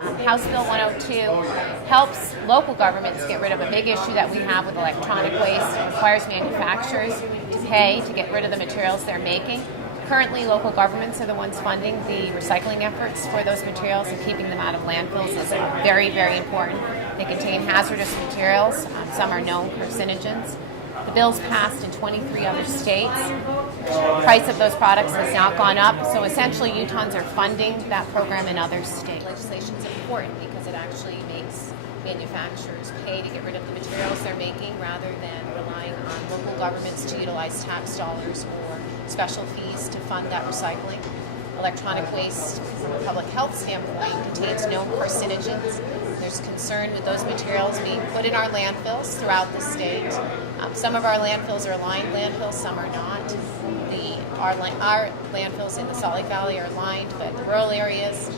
House Bill 102 helps local governments get rid of a big issue that we have with electronic waste. It requires manufacturers to pay to get rid of the materials they're making. Currently, local governments are the ones funding the recycling efforts for those materials, and keeping them out of landfills is very, very important. They contain hazardous materials. Some are known carcinogens. The bill's passed in 23 other states. The price of those products has not gone up, so essentially Utahns are funding that program in other states. Legislation is important because it actually makes manufacturers pay to get rid of the materials they're making rather than relying on local governments to utilize tax dollars or special fees to fund that recycling. Electronic waste, from a public health standpoint, contains known carcinogens. There's concern with those materials being put in our landfills throughout the state. Some of our landfills are lined landfills, some are not. Our landfills in the Salt Lake Valley are lined, but the rural areas,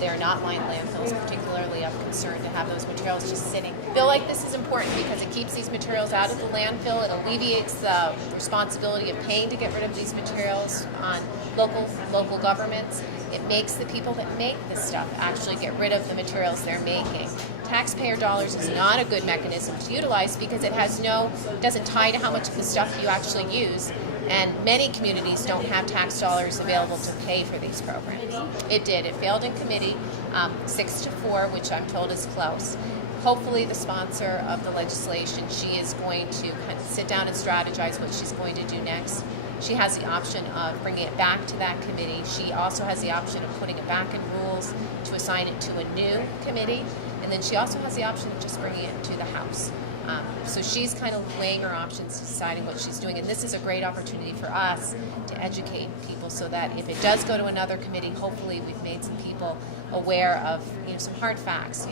they're not lined landfills, particularly of concern to have those materials just sitting. A bill like this is important because it keeps these materials out of the landfill. It alleviates the responsibility of paying to get rid of these materials on local governments. It makes the people that make this stuff actually get rid of the materials they're making. Taxpayer dollars is not a good mechanism to utilize because it doesn't tie to how much of the stuff you actually use. And many communities don't have tax dollars available to pay for these programs. It did. It failed in committee, 6-4, which I'm told is close. Hopefully the sponsor of the legislation, she is going to kind of sit down and strategize what she's going to do next. She has the option of bringing it back to that committee. She also has the option of putting it back in rules to assign it to a new committee. And then she also has the option of just bringing it to the House. So she's kind of weighing her options, deciding what she's doing. And this is a great opportunity for us to educate people so that if it does go to another committee, hopefully we've made some people aware of some hard facts.